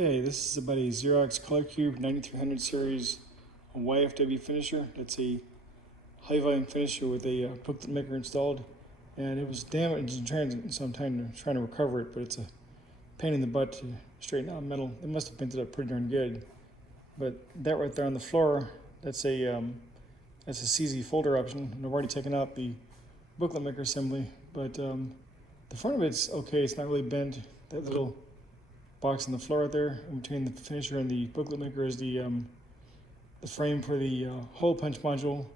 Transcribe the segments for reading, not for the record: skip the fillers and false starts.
Okay, this is about a Xerox Color Cube 9300 series YFW finisher. It's a high volume finisher with a booklet maker installed, and it was damaged in transit, so I'm trying to recover it, but it's a pain in the butt to straighten out metal. It must have painted up pretty darn good, but that right there on the floor, that's a CZ folder option, and I've already taken out the booklet maker assembly, but the front of it's okay. It's not really bent. That little box on the floor right there, in between the finisher and the booklet maker, is the frame for the hole punch module.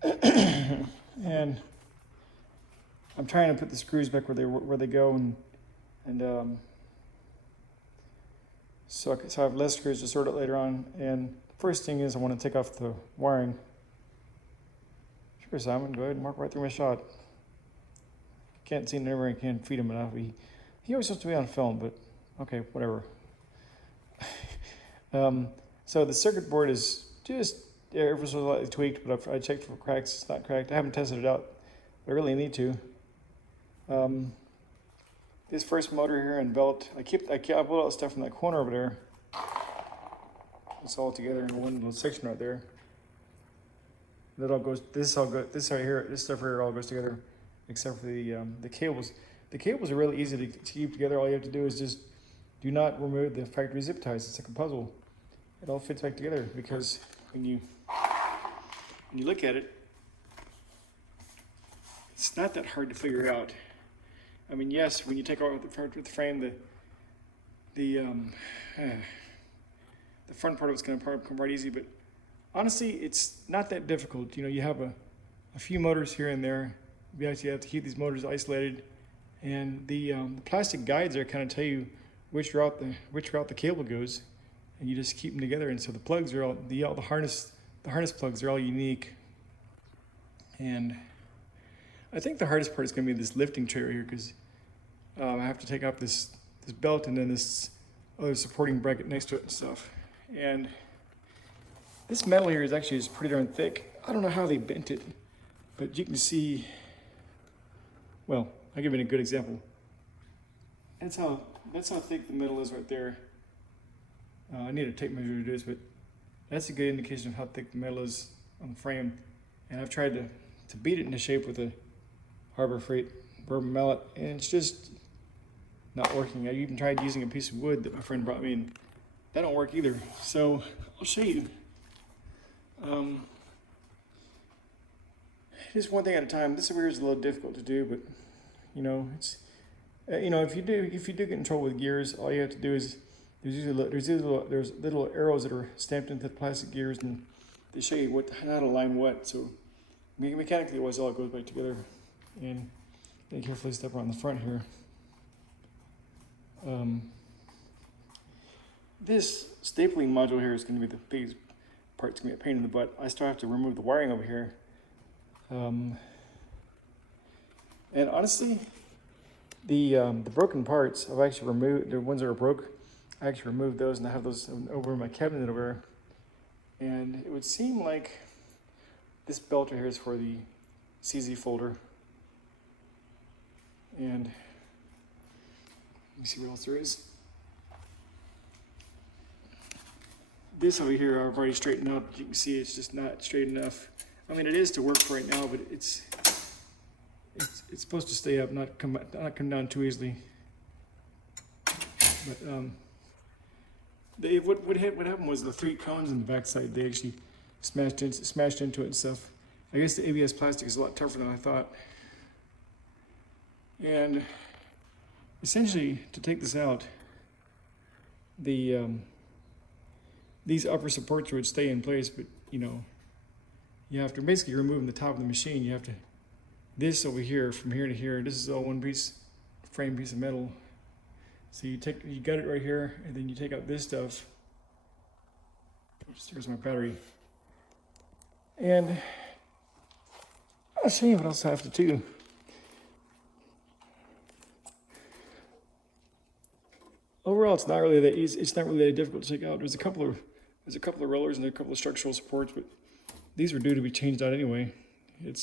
And I'm trying to put the screws back where they go, and so I have less screws to sort it later on. And the first thing is I want to take off the wiring. Sure, Simon, go ahead and mark right through my shot. Can't see him ever, and can't feed him enough. He always supposed to be on film, but okay, whatever. So the circuit board is just ever so slightly tweaked, but I checked for cracks. It's not cracked. I haven't tested it out, but I really need to. This first motor here and belt, I pulled all the stuff from that corner over there. It's all together in one little section right there. That all goes. This stuff here all goes together, except for the cables. The cables are really easy to keep together. All you have to do is just do not remove the factory zip ties. It's like a puzzle. It all fits back together because when you look at it, it's not that hard to figure out. I mean, yes, when you take out the frame, the front part of it's going to come right easy. But honestly, it's not that difficult. You know, you have a few motors here and there. You actually have to keep these motors isolated. And the plastic guides there kind of tell you which route the cable goes, and you just keep them together. And so the plugs are all the harness plugs are all unique. And I think the hardest part is going to be this lifting tray right here, because I have to take off this belt and then this other supporting bracket next to it and stuff. And this metal here is actually pretty darn thick. I don't know how they bent it, but you can see. Well, I'll give you a good example. That's how thick the metal is right there. I need a tape measure to do this, but that's a good indication of how thick the metal is on the frame. And I've tried to beat it into shape with a Harbor Freight bourbon mallet, and it's just not working. I even tried using a piece of wood that my friend brought me, and that don't work either. So I'll show you. Just one thing at a time. This over here is a little difficult to do, but you know, it's if you do get in trouble with gears, all you have to do is there's little arrows that are stamped into the plastic gears, and they show you how to line what. So mechanically, it all goes back together. And carefully step around the front here. This stapling module here is going to be the biggest part. It's going to be a pain in the butt. I still have to remove the wiring over here. And honestly, the broken parts I've actually removed. The ones that are broke, I actually removed those, and I have those over in my cabinet over there. And it would seem like this belt right here is for the CZ folder. And let me see what else there is. This over here I've already straightened out. You can see it's just not straight enough. I mean, it is to work for right now, but it's supposed to stay up, not come down too easily. But what happened was the 3 cones on the backside, they actually smashed into it and stuff. I guess the ABS plastic is a lot tougher than I thought. And essentially, to take this out, these upper supports would stay in place, but you have to basically remove the top of the machine. You have to, this over here, from here to here, this is all one frame piece of metal. So you got it right here, and then you take out this stuff. Oops, there's my battery. And I'll show you what else I have to do. Overall, it's not really that easy. It's not really that difficult to take out. There's a couple of rollers and a couple of structural supports, but these were due to be changed out anyway. They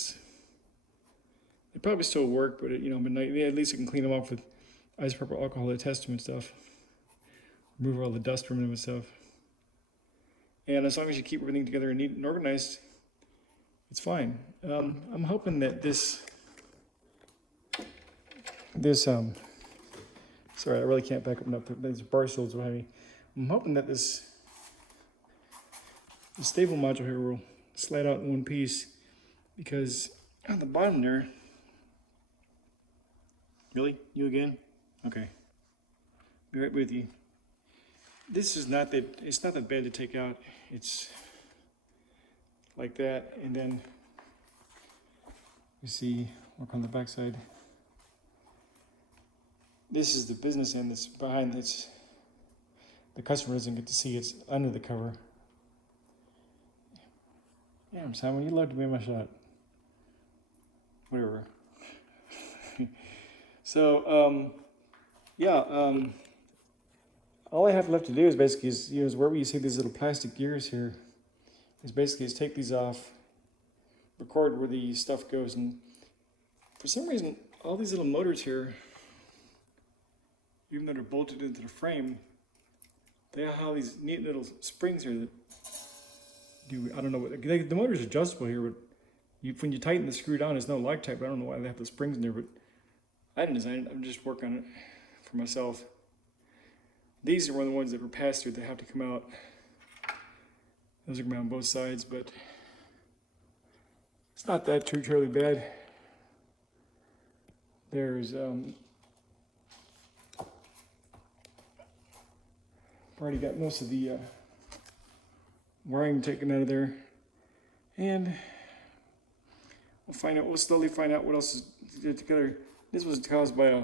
probably still work, but at least you can clean them off with isopropyl alcohol to test them and stuff. remove all the dust from it and stuff. And as long as you keep everything together and neat and organized, it's fine. I'm hoping that sorry, I really can't back up enough. These bar stools behind me. I'm hoping that the stable module here will slide out in one piece, because on the bottom there. Really? You again? Okay. Be right with you. This is it's not that bad to take out. It's like that, and then you see, work on the back side. This is the business end that's behind this. The customer doesn't get to see it's under the cover. Damn, Simon, you love to be in my shot. Whatever. So, all I have left to do is basically is wherever you see these little plastic gears here, is take these off, record where the stuff goes, and for some reason, all these little motors here, even though they're bolted into the frame, they have these neat little springs here that do, I don't know what, the motor's adjustable here, but when you tighten the screw down, there's no Loctite, but I don't know why they have the springs in there, but I didn't design it, I'm just working on it for myself. These are one of the ones that were passed through that have to come out. Those are going to be on both sides, but it's not that too terribly bad. There's I've already got most of the wiring taken out of there, and we'll slowly find out what else is together. This was caused by a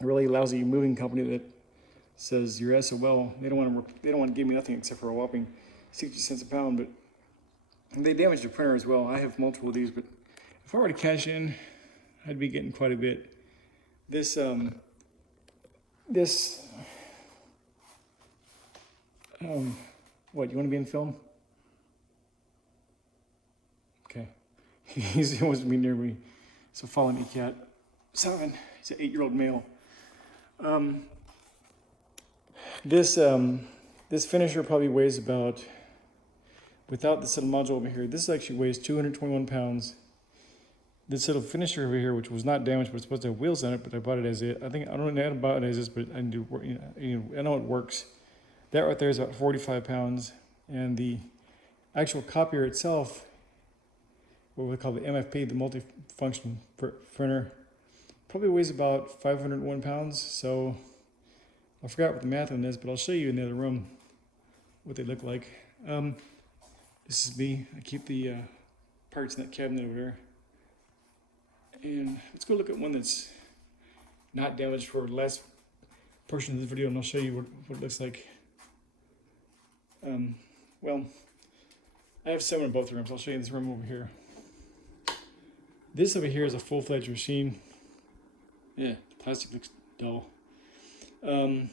really lousy moving company that says you're SOL. They don't want to give me nothing except for a whopping 60 cents a pound, but they damaged the printer as well. I have multiple of these, but if I were to cash in, I'd be getting quite a bit. What, you want to be in film? Okay. He wants to be near me, so follow me, cat. 7, he's an 8-year-old male. This finisher probably weighs about, without this little module over here, this actually weighs 221 pounds. This little finisher over here, which was not damaged, but it's supposed to have wheels on it, but I bought it as it. I don't know about it as this, but I know it works. That right there is about 45 pounds, and the actual copier itself, what we call the MFP, the multifunction printer, probably weighs about 501 pounds. So I forgot what the math on this, but I'll show you in the other room what they look like. This is me. I keep the parts in that cabinet over there. And let's go look at one that's not damaged for the last portion of the video, and I'll show you what it looks like. Well, I have 7 in both rooms. I'll show you this room over here. This over here is a full-fledged machine. Yeah, the plastic looks dull. The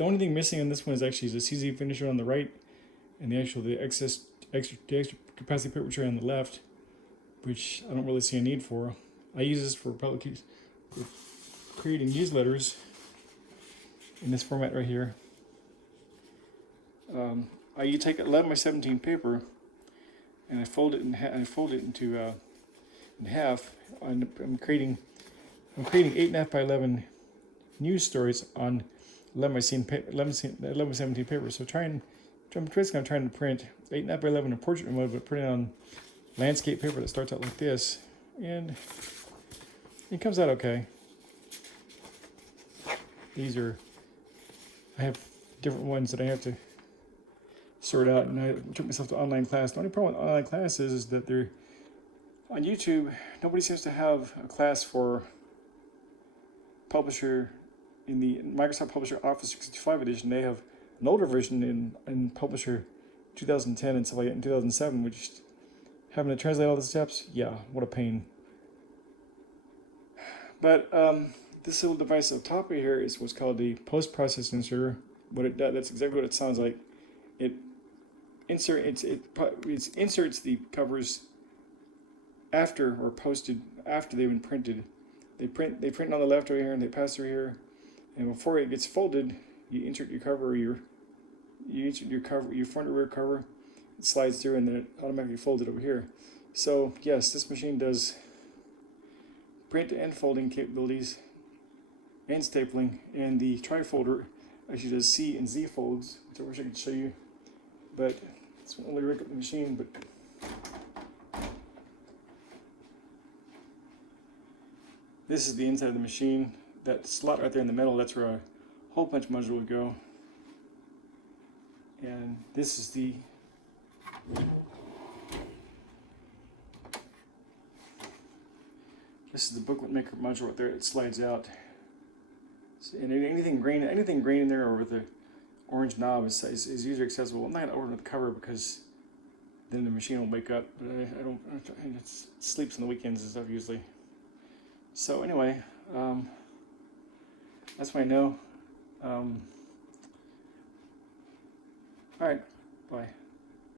only thing missing on this one is actually the CZ finisher on the right, and the extra capacity paper tray on the left, which I don't really see a need for. I use this for creating newsletters in this format right here. You take 11 by 17 paper, and I fold it in half. I'm creating 8.5 by 11 news stories on 11 by 17 paper. So I'm trying to print 8.5 by 11 in portrait mode, but print it on landscape paper that starts out like this, and it comes out okay. I have different ones that I have to sort out, and I took myself to online class. The only problem with online classes is that they're on YouTube. Nobody seems to have a class for Publisher in the Microsoft Publisher Office 365 edition. They have an older version in Publisher 2010 and stuff like that in 2007, which having to translate all the steps, yeah, what a pain. But this little device up top of here is what's called the post-process inserter. What it does, that's exactly what it sounds like. It inserts the covers after or posted after they've been printed. They print on the left over here and they pass through here, and before it gets folded, You insert your cover, you insert your cover, your front and rear cover. It slides through, and then it automatically folds it over here. So yes, this machine does print and folding capabilities and stapling, and the trifolder actually does C and Z folds, which I wish I could show you, but it's only rig up the machine. But this is the inside of the machine. That slot right there in the middle, that's where a hole punch module would go. And this is the booklet maker module right there. It slides out. And anything green in there, or with the orange knob is user accessible. I'm not gonna open the cover because then the machine will wake up. But it sleeps on the weekends and stuff usually. So anyway, that's what I know. All right, bye.